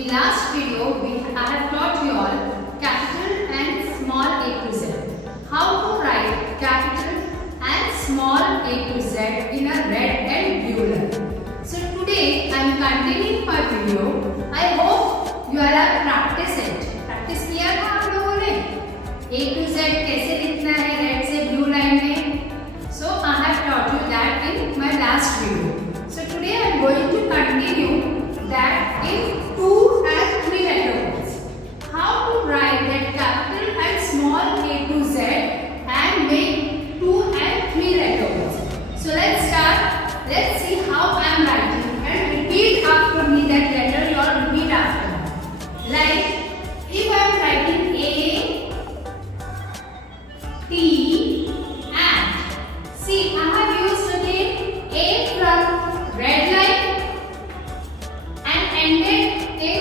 In last video, I have taught you all capital and small a to z. How to write capital and small a to z in a red and blue line. So today I am continuing my video. I hope you all have practiced it. Practice किया था आप लोगों ने? A to z कैसे लिखना है red से blue line में? So I have taught you that in my last video. So today I am going to continue that in 2 and 3 letter words. How to write that capital and small a to z and make 2 and 3 letter words. So let's start. Let's see how I am writing and repeat after me that letter. You all repeat after me. Like if I am writing A, T and see I have used again A from red line and ended A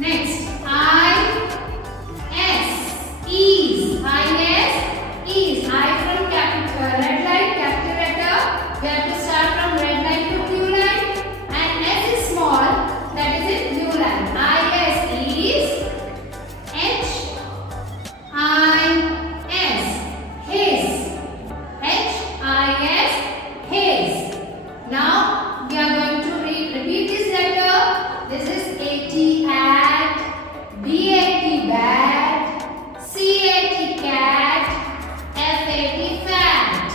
Next, I, S, ease. I, S, ease. I from red line, capital letter. We have to start from red line to blue line. And S is small, that is in blue line. I, S, ease. H, I, S, his. H, I, S, his. Now we are going to repeat this letter. This is A-T, at, B-A-T, bat, C-A-T, cat, F-A-T, fat,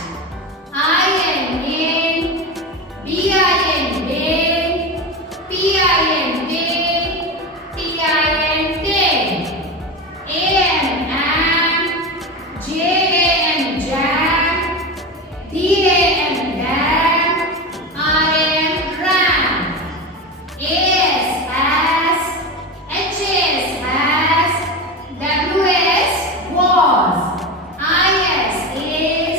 I-N, in, B-I-N, bin, P-I-N, pin, T-I-N, tin, A-M, am, J-A-M, jam, D-A-M, dam, R-A-M, ram, A-S, as, H-A-S, has, W-A-S, was, I-S, is,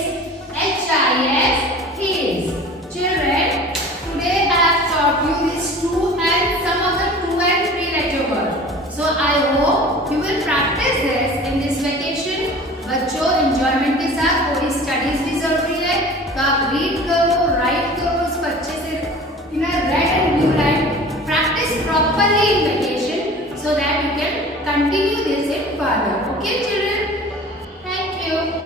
H-I-S, his. Children, today I have taught you these two and some of the 2 and 3 letter words. So I hope you will practice this in this vacation. बच्चों enjoyment के साथ थोड़ी studies भी जरूरी है, तो आप read करो, write करो, उसको अच्छे से in a red and blue line practice properly in vacation so that you can continue this in further. Okay children?